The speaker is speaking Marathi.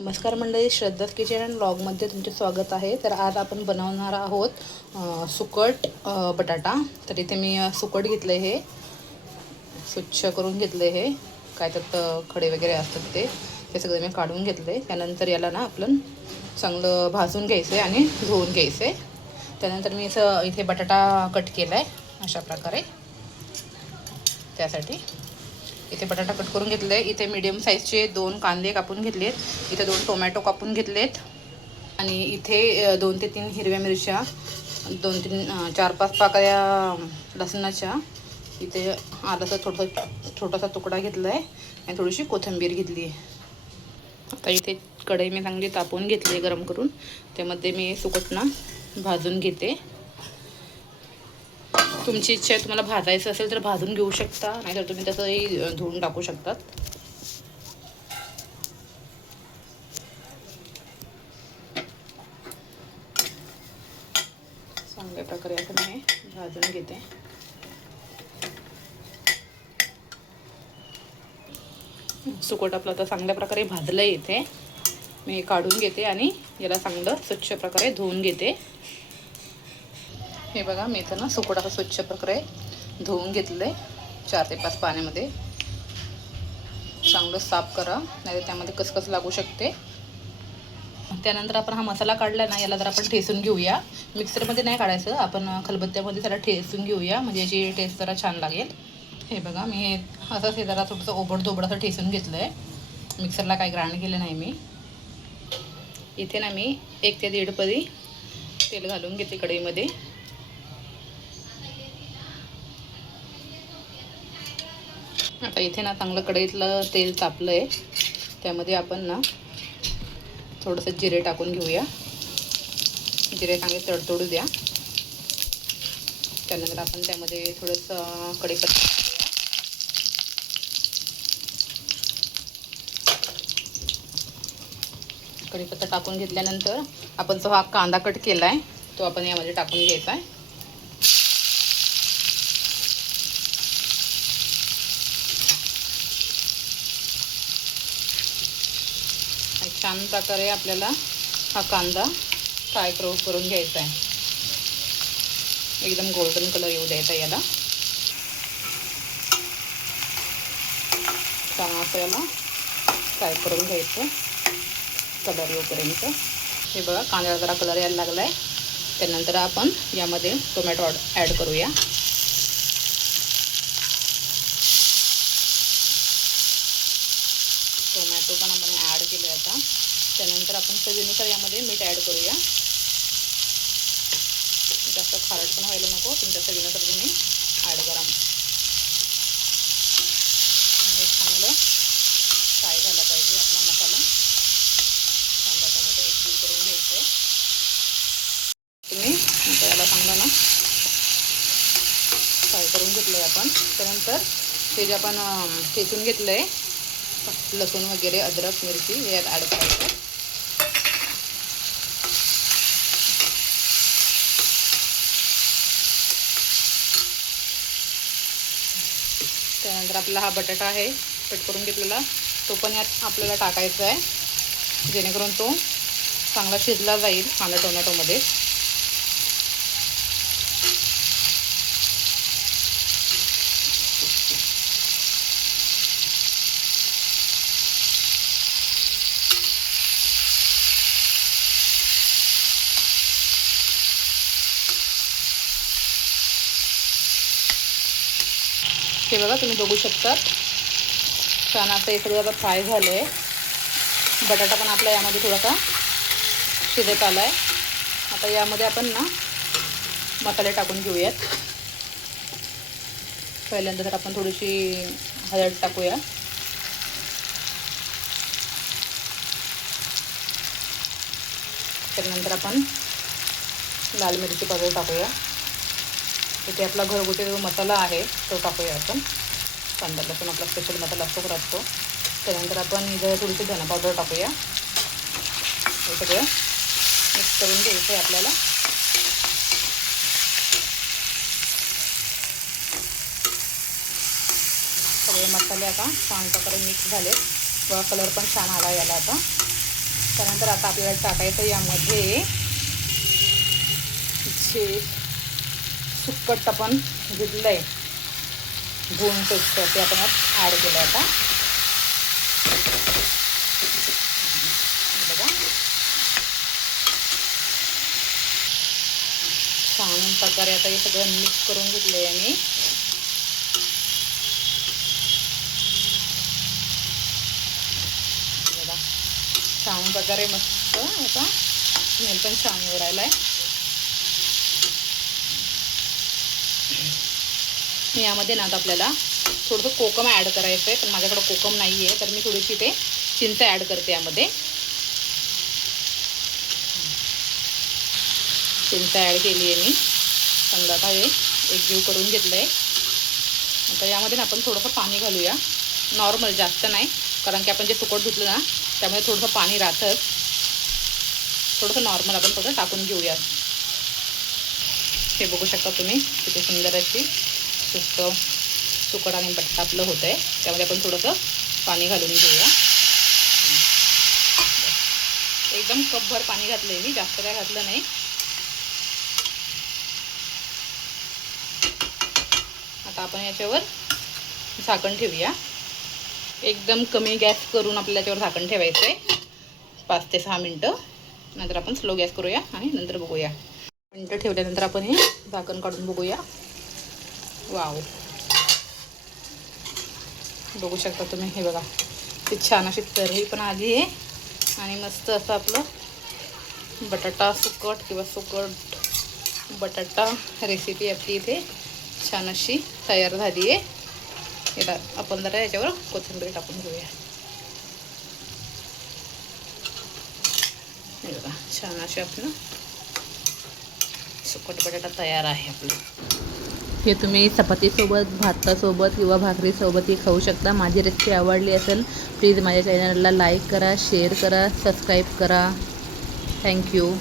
नमस्कार मंडळी, श्रद्धाज किचन अँड व्लॉगमध्ये तुमचे स्वागत आहे. तर आज आपण बनवणार आहोत सुकट बटाटा. तर इथे मी सुकट घेतलं, हे स्वच्छ करून घेतले. हे काय त्यात खडे वगैरे असतात ते सगळे मी काढून घेतले. त्यानंतर याला ना आपण चांगलं भाजून घ्यायचं आहे आणि धुवून घ्यायचं आहे. त्यानंतर मी असं इथे बटाटा कट केला आहे अशा प्रकारे. त्यासाठी इथे बटाटा कट करून घेतले. इथे मीडियम साईजचे 2 कांदे कापून घेतलेत. इथे 2 टोमॅटो कापून घेतलेत आणि इथे 2 ते 3 हिरव्या मिरच्या, 2-3 4-5 पाकळ्या लसणाच्या. इथे आलाचा छोटासा तुकडा घेतला आहे आणि थोडीशी कोथिंबीर घेतली आहे. आता इथे कढई मी चांगली तापवून घेतली आहे गरम करून. त्यामध्ये मी सुकटना भाजून घेते. तुमची इच्छा आहे, तुम्हाला भाजायचं असेल तर भाजून घेऊ शकता, नाहीतर तुम्ही तसंही धुवून टाकू शकतात. चांगल्या प्रकारे आपण हे भाजून घेते. सुकट आपलं आता चांगल्या प्रकारे भाजलं आहे. इथे मी काढून घेते आणि याला चांगलं स्वच्छ प्रकारे धुवून घेते. हे बघा, मी इथं ना सुकट आता स्वच्छ प्रकारे धुवून घेतलं आहे 4 ते 5 पाण्यामध्ये. चांगलं साफ करा, नाहीतर त्यामध्ये कसकस लागू शकते. त्यानंतर आपण हा मसाला काढला ना, याला जर आपण ठेचून घेऊया. मिक्सरमध्ये नाही काढायचं, आपण खलबत्त्यामध्ये त्याला ठेचून घेऊया, म्हणजे याची टेस्ट जरा छान लागेल. हे बघा, मी हे असंच हे जरा थोडंसं ओबडधोबड असं ठेचून घेतलं आहे. मिक्सरला काही ग्राइंड केलं नाही मी. इथे ना मी 1 ते 1.5 पदी तेल घालून घेते कढईमध्ये. आता इथे ना चांगलं कढईतलं तेल तापलं आहे. त्यामध्ये आपण ना थोडंसं जिरे टाकून घेऊया. जिरे चांगले तडतडू द्या. त्यानंतर आपण त्यामध्ये थोडंसं कढीपत्ता टाकूया. कढीपत्ता टाकून घेतल्यानंतर आपण जो हा कांदा कट केला आहे तो आपण यामध्ये टाकून घ्यायचा आहे. छान प्रकारे आपल्याला हा कांदा फ्राय करून घ्यायचा आहे. एकदम गोल्डन कलर येऊ द्यायचा याला. छान असं याला फ्राय करून घ्यायचं कलर येऊपर्यंत. हे बघा, कांद्याला जरा कलर यायला लागला आहे. त्यानंतर आपण यामध्ये टोमॅटो ॲड करूया. टोमॅटो पण आपण ॲड केलं आता. त्यानंतर आपण चवीनुसार यामध्ये मीठ ॲड करूया. जास्त खारट पण व्हायला नको, तुमच्या चवीनुसार तुम्ही ॲड करा. हे चांगलं फ्राय झाला पाहिजे आपला मसाला. कांदा टोमॅटो एकजीव करून घ्यायचं आहे तुम्ही. याला चांगलं ना फ्राय करून घेतलं आहे आपण. त्यानंतर ते जे आपण ठेचून घेतलं आहे लसूण वगैरे, अद्रक मिरची, हे यात ॲड करायचं. त्यानंतर आपला हा बटाटा आहे कट करून घेतलेला, तो पण यात आपल्याला टाकायचा आहे, जेणेकरून तो चांगला शिजला जाईल कांदा टोमॅटोमध्ये. हे बघा, तुम्ही बघू शकता छान असं हे सगळं आता फ्राय झालं आहे. बटाटा पण आपला यामध्ये थोडासा शिजत आला आहे. आता यामध्ये आपण ना मसाले टाकून घेऊयात. पहिल्यांदा तर आपण थोडीशी हळद टाकूया. त्यानंतर आपण लाल मिरची पावडर टाकूया. इथे आपला घरगुती जो मसाला आहे तो टाकूया आपण. कांदा लसूण आपला स्पेशल मसाला असतो. त्यानंतर आपण इथे थोडीशी धना पावडर टाकूया. हे सगळं मिक्स करून घ्यायचं आहे आपल्याला. सगळे मसाले आता छान प्रकारे मिक्स झाले व कलर पण छान आला याला आता. त्यानंतर आता आपल्याला टाकायचं यामध्ये जे सुक्कट आपण घेतलं आहे धुवून स्वच्छ ते आपण ॲड केलं आता बघा. छान प्रकारे आता हे सगळं मिक्स करून घेतलं आहे मी. बघा छान प्रकारे मस्त आता स्मेल पण छान येऊ राहिला आहे. यामध्ये ना आता आपल्याला थोडंसं कोकम ॲड करायचं आहे, पण माझ्याकडं कोकम नाही आहे तर मी थोडीशी ते चिंच ॲड करते यामध्ये. चिंच ॲड केली आहे मी. चांगलं आता हे एकजीव करून घेतलं आहे. आता यामध्ये ना आपण थोडंसं पाणी घालूया, नॉर्मल, जास्त नाही, कारण की आपण जे सुकट धुतलं ना त्यामध्ये थोडंसं पाणी राहतंच. थोडंसं नॉर्मल आपण थोडं टाकून घेऊया. हे बघू शकता तुम्ही किती सुंदर अशी सुकट आणि बटाटा आपलं होतं आहे. त्यामध्ये आपण थोडंसं पाणी घालून घेऊया. एकदम कपभर पाणी घातलं आहे मी, जास्त काय घातलं नाही. आता आपण याच्यावर झाकण ठेवूया. एकदम कमी गॅस करून आपल्याला याच्यावर झाकण ठेवायचं आहे 5 ते 6 मिनटं. नंतर आपण स्लो गॅस करूया आणि नंतर बघूया. मिनटं ठेवल्यानंतर आपण हे झाकण काढून बघूया. वाव, बघू शकता तुम्ही. हे बघा ते छान अशी तर्री पण आली आहे आणि मस्त असं आपलं बटाटा सुकट किंवा सुकट बटाटा रेसिपी आपली इथे छान अशी तयार झाली आहे. याला आपण जरा याच्यावर कोथिंबीर टाकून घेऊया. हे बघा छान असे आपलं सुकट बटाटा तयार आहे आपलं. हे तुम्ही चपातीसोबत, भातासोबत किंवा भाकरीसोबतही खाऊ शकता. माझी रेसिपी आवडली असेल प्लीज माझ्या चॅनलला लाईक करा, शेअर करा, सबस्क्राईब करा. थँक्यू.